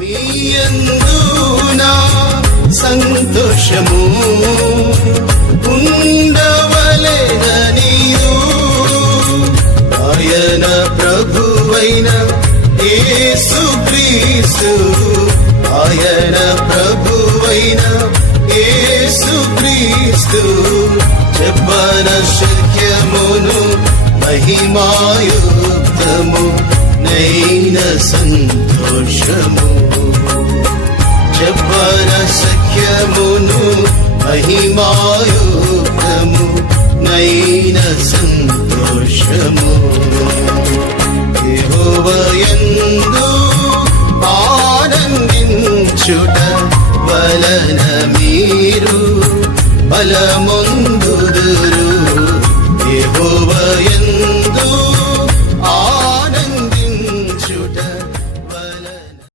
మీయందునా సంతోషము ఉండవలెననియు ఆయన ప్రభువైన యేసుక్రీస్తు ఆయన ప్రభువైన యేసుక్రీస్తు చెప్పన శక్యమును మహిమాయుక్తము నైన సంతోషము చెప్పన శక్యమును మహిమాయుక్తము నైన సంతోషము యెహోవాయందు ఆనందించుట వలన మీరు బలముందు